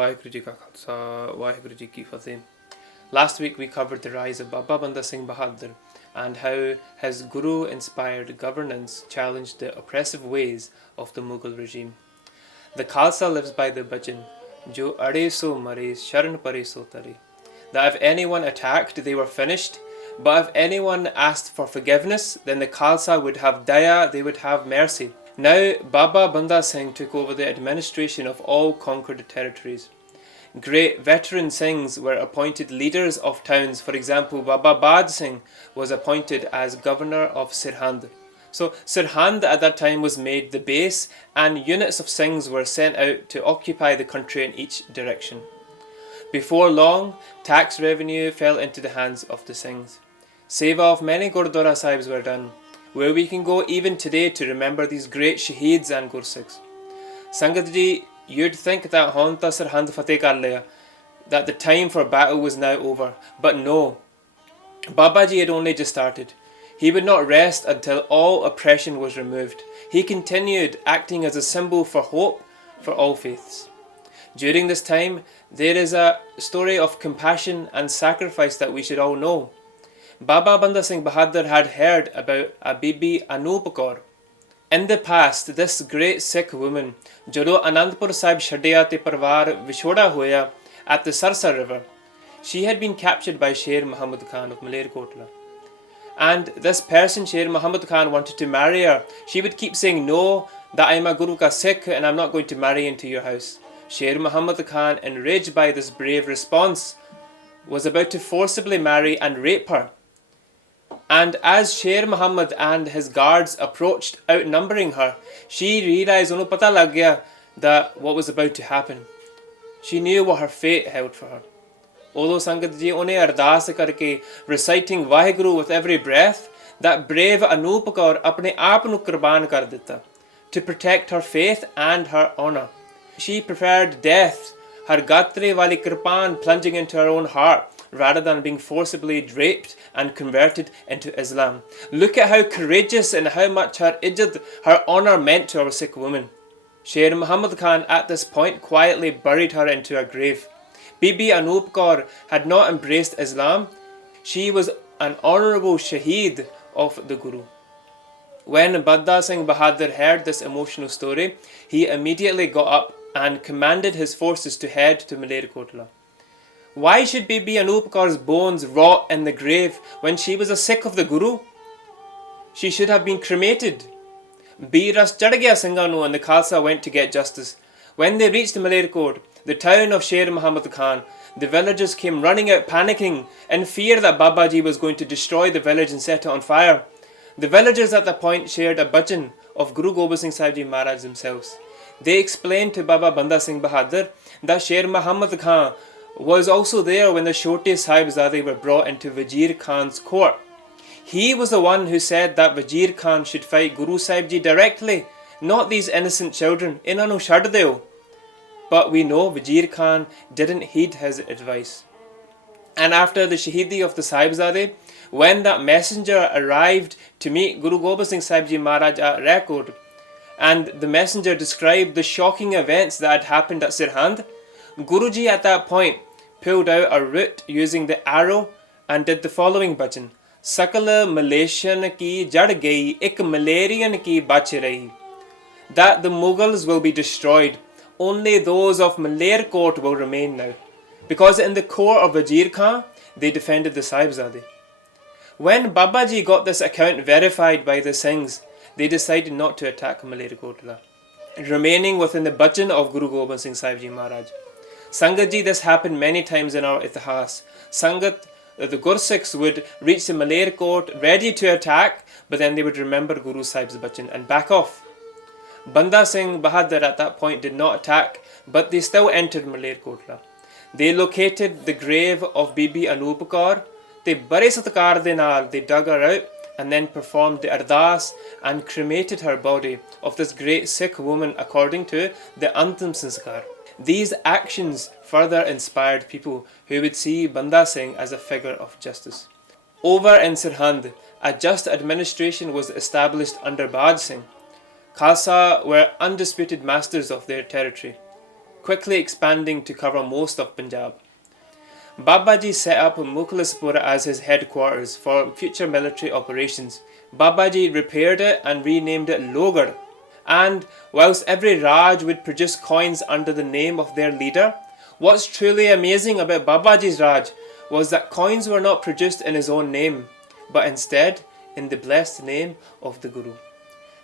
Vaheguru Ji Ka Khalsa, Vaheguru Ji Ki Fateh. Last week we covered the rise of Baba Banda Singh Bahadur and how his Guru-inspired governance challenged the oppressive ways of the Mughal regime. The Khalsa lives by the bhajan, Jo Ade So Mare, Sharan Pare So Tare, that if anyone attacked, they were finished, but if anyone asked for forgiveness, then the Khalsa would have daya, they would have mercy. Now Baba Banda Singh took over the administration of all conquered territories. Great veteran Singhs were appointed leaders of towns. For example, Baba Banda Singh was appointed as governor of Sirhind. So Sirhind at that time was made the base, and units of Singhs were sent out to occupy the country in each direction. Before long, tax revenue fell into the hands of the Singhs. Seva of many Gurdwara Sahibs were done, where we can go even today to remember these great Shaheeds and Gursikhs. Sangat Ji, you'd think that Honta Sirhind Fateh Kar Liya, that the time for battle was now over, but no. Baba Ji had only just started. He would not rest until all oppression was removed. He continued acting as a symbol for hope for all faiths. During this time, there is a story of compassion and sacrifice that we should all know. Baba Banda Singh Bahadur had heard about a Bibi Anoop Kaur. In the past, this great Sikh woman, ਜਦੋਂ Anandpur Sahib ਛੱਡਿਆ ਤੇ ਪਰਿਵਾਰ ਵਿਛੋੜਾ ਹੋਇਆ at the Sarsa river, she had been captured by Sher Muhammad Khan of Malerkotla. And this person, Sher Muhammad Khan, wanted to marry her. She would keep saying, no, that I'm a Guru ka Sikh and I'm not going to marry into your house. Sher Muhammad Khan, enraged by this brave response, was about to forcibly marry and rape her. And as Sher Muhammad and his guards approached, outnumbering her, she realised ਉਹਨੂੰ ਪਤਾ ਲੱਗ ਗਿਆ that what was about to happen. She knew what her fate held for her. ਉਦੋਂ ਸੰਗਤ ਜੀ ਉਹਨੇ ਅਰਦਾਸ ਕਰਕੇ, reciting Vaheguru with every breath, that brave Anoop Kaur ਆਪਣੇ ਆਪ ਨੂੰ ਕੁਰਬਾਨ ਕਰ ਦਿੱਤਾ to protect her faith and her honour. She preferred death, her gatre wali kirpan plunging into her own heart, rather than being forcibly draped and converted into Islam. Look at how courageous and how much her izzat, her honour meant to our Sikh woman. Sher Muhammad Khan at this point quietly buried her into a grave. Bibi Anoop Kaur had not embraced Islam. She was an honourable Shaheed of the Guru. When Banda Singh Bahadur heard this emotional story, he immediately got up and commanded his forces to head to Malerkotla. Why should Bibi Anoop Kaur's bones rot in the grave when she was a Sikh of the Guru? She should have been cremated. Biras chad gaya Singha nu, and the Khalsa went to get justice. When they reached Malerkot, the town of Sher Muhammad Khan, the villagers came running out panicking in fear that Babaji was going to destroy the village and set it on fire. The villagers at that point shared a bhajan of Guru Gobind Singh Sahib Ji Maharaj themselves. They explained to Baba Banda Singh Bahadur that Sher Muhammad Khan was also there when the Chote Sahibzade were brought into Wazir Khan's court. He was the one who said that Wazir Khan should fight Guru Sahib Ji directly, not these innocent children. Inna nu chhad deo. But we know Wazir Khan didn't heed his advice. And after the Shahidi of the Sahibzade, when that messenger arrived to meet Guru Gobind Singh Sahib Ji Maharaj at Raikot, and the messenger described the shocking events that had happened at Sirhind, Guruji at that point pulled out a root using the arrow and did the following bhajan. Sakala Malaysian ki jad gayi, ik Malarian ki bach rahi. That the Mughals will be destroyed. Only those of Malerkot will remain now. Because in the court of Wazir Khan, they defended the Sahibzade. When Babaji got this account verified by the Singhs, they decided not to attack Malerkotla, remaining within the bhajan of Guru Gobind Singh Sahib Ji Maharaj. Sangat Ji, this happened many times in our Ithihaas. Sangat, the Gursikhs would reach the Malerkot ready to attack, but then they would remember Guru Sahib's bhajan and back off. Banda Singh Bahadur at that point did not attack, but they still entered Malerkotla. They located the grave of Bibi Anoop Kaur. They bare satkar de naal, they dug her out and then performed the ardas and cremated her body of this great Sikh woman according to the Antam Sanskar. These actions further inspired people who would see Banda Singh as a figure of justice. Over in Sirhind, a just administration was established under Bad Singh. Khalsa were undisputed masters of their territory. quickly expanding to cover most of Punjab. Babaji set up Mukhlaspur as his headquarters for future military operations. Babaji repaired it and renamed it Logar. And whilst every Raj would produce coins under the name of their leader, what's truly amazing about Babaji's Raj was that coins were not produced in his own name, but instead in the blessed name of the Guru.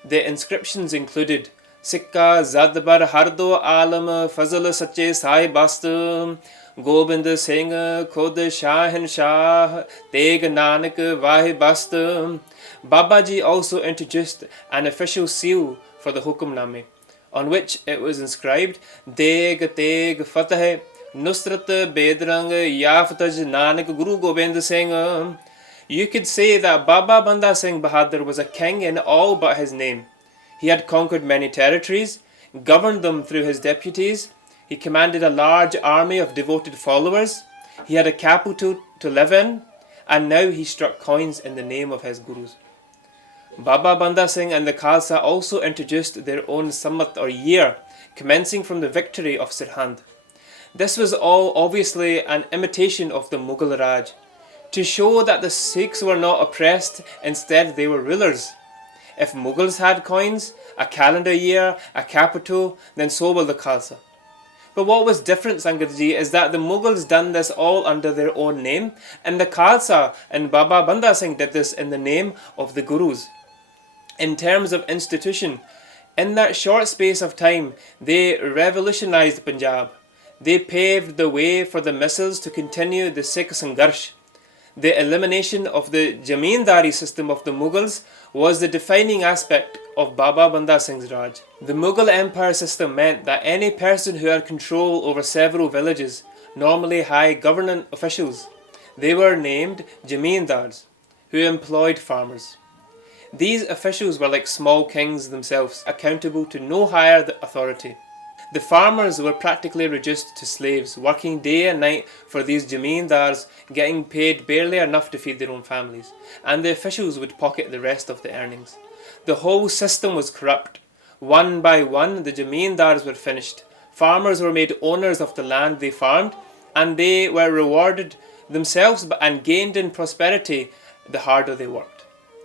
The inscriptions included Sikka Zadbar Hardo Alam Fazl Sache Sai Bast Gobind Singh Khod Shahin Shah Teg Nanak Vahi Bast. Babaji also introduced an official seal for the Hukamname, on which it was inscribed Deg Teg Fateh Nusrat Bedrang Yaftaj Nanak Guru Gobind Singh. You could say that Baba Banda Singh Bahadur was a king in all but his name. He had conquered many territories, governed them through his deputies, he commanded a large army of devoted followers, he had a capital to live in, and now he struck coins in the name of his gurus. Baba Banda Singh and the Khalsa also introduced their own sammat or year, commencing from the victory of Sirhind. This was all obviously an imitation of the Mughal Raj, to show that the Sikhs were not oppressed, instead they were rulers. If Mughals had coins, a calendar year, a capital, then so will the Khalsa. But what was different, Sangat Ji, is that the Mughals done this all under their own name, and the Khalsa and Baba Banda Singh did this in the name of the Gurus. In terms of institution, in that short space of time, they revolutionized Punjab. They paved the way for the missiles to continue the Sikh Sangharsh. The elimination of the Jameendari system of the Mughals was the defining aspect of Baba Banda Singh's Raj. The Mughal Empire system meant that any person who had control over several villages, normally high government officials, they were named Jameendars, who employed farmers. These officials were like small kings themselves, accountable to no higher authority. The farmers were practically reduced to slaves, working day and night for these Jameendars, getting paid barely enough to feed their own families, and the officials would pocket the rest of the earnings. The whole system was corrupt. One by one, the Jameendars were finished. Farmers were made owners of the land they farmed, and they were rewarded themselves and gained in prosperity the harder they worked.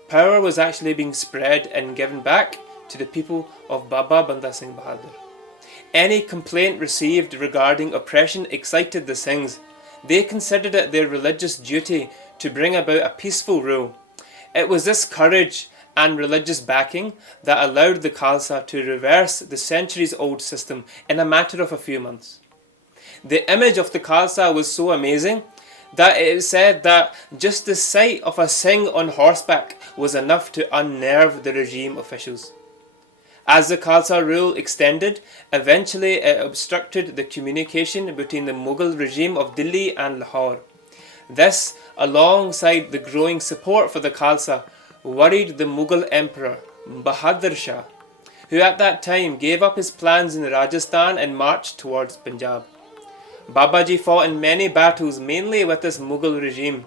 Power was actually being spread and given back to the people of Baba Banda Singh Bahadur. Any complaint received regarding oppression excited the Singhs. They considered it their religious duty to bring about a peaceful rule. It was this courage and religious backing that allowed the Khalsa to reverse the centuries-old system in a matter of a few months. The image of the Khalsa was so amazing that it is said that just the sight of a Singh on horseback was enough to unnerve the regime officials. As the Khalsa rule extended, eventually it obstructed the communication between the Mughal regime of Delhi and Lahore. This, alongside the growing support for the Khalsa, worried the Mughal emperor Bahadur Shah, who at that time gave up his plans in Rajasthan and marched towards Punjab. Babaji fought in many battles, mainly with this Mughal regime,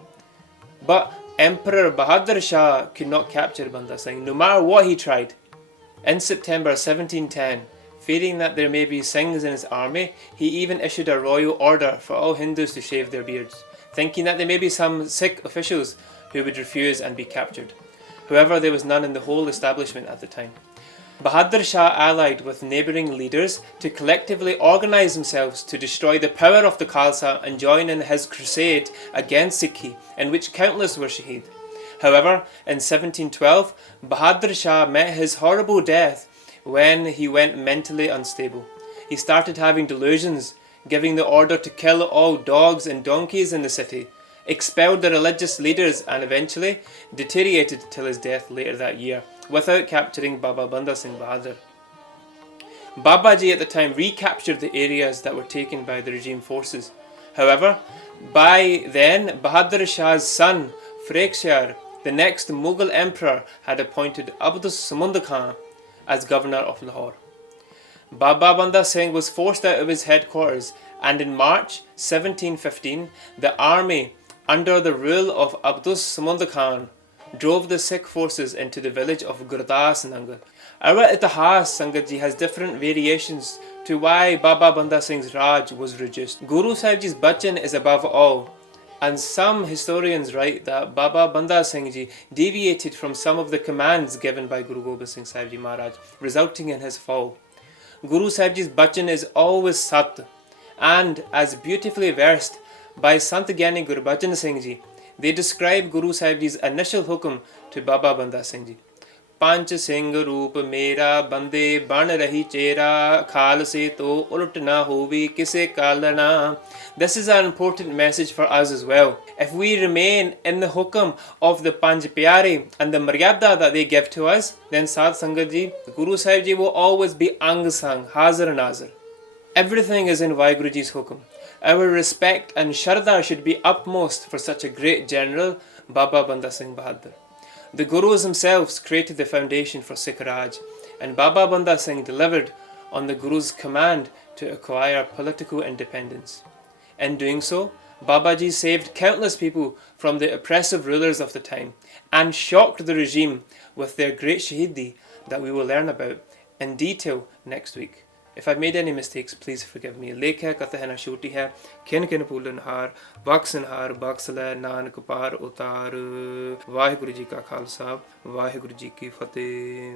but Emperor Bahadur Shah could not capture Banda Singh, no matter what he tried. In September 1710, fearing that there may be Singhs in his army, he even issued a royal order for all Hindus to shave their beards, thinking that there may be some Sikh officials who would refuse and be captured. However, there was none in the whole establishment at the time. Bahadur Shah allied with neighbouring leaders to collectively organise themselves to destroy the power of the Khalsa and join in his crusade against Sikhi, in which countless were shaheed. However, in 1712, Bahadur Shah met his horrible death when he went mentally unstable. He started having delusions, giving the order to kill all dogs and donkeys in the city, expelled the religious leaders, and eventually deteriorated till his death later that year, without capturing Baba Banda Singh Bahadur. Babaji at the time recaptured the areas that were taken by the regime forces. However, by then, Bahadur Shah's son, Frekshar, the next Mughal emperor, had appointed Abdus Samund Khan as governor of Lahore. Baba Banda Singh was forced out of his headquarters, and in March 1715, the army, under the rule of Abdus Samund Khan, drove the Sikh forces into the village of Gurdas Nangal. Our Ithihaas, Sangat Ji, has different variations to why Baba Banda Singh's Raj was reduced. Guru Sahib Ji's bachan is above all, and some historians write that Baba Banda Singh Ji deviated from some of the commands given by Guru Gobind Singh Sahib Ji Maharaj, resulting in his fall. Guru Sahib Ji's bachan is always Sat, and as beautifully versed by Sant Gyani Gurbachan Singh Ji, they describe Guru Sahib Ji's initial hukum to Baba Banda Singh Ji. Panch Singh Roop Mera Bande Ban Rahi Chera Khal Se To Ult Na Hovi Kise Kalana. This is an important message for us as well. If we remain in the hukum of the Panj Pyare and the Maryada that they give to us, then Sad Sangat Ji, Guru Sahib Ji will always be Ang Sang, Hazar Nazar. Everything is in Vaheguru Ji's hukum. Our respect and Shraddha should be upmost for such a great general, Baba Banda Singh Bahadur. The Gurus themselves created the foundation for Sikh Raj, and Baba Banda Singh delivered on the Guru's command to acquire political independence. In doing so, Babaji saved countless people from the oppressive rulers of the time and shocked the regime with their great Shahidi that we will learn about in detail next week. If I've made any mistakes, please forgive me. Lekha Katha hai na shoti hai, kin kin poolan har, baksan har, baksala nanak par utar. Vaheguru Ji ka Khalsa, Vaheguru Ji ki Fateh.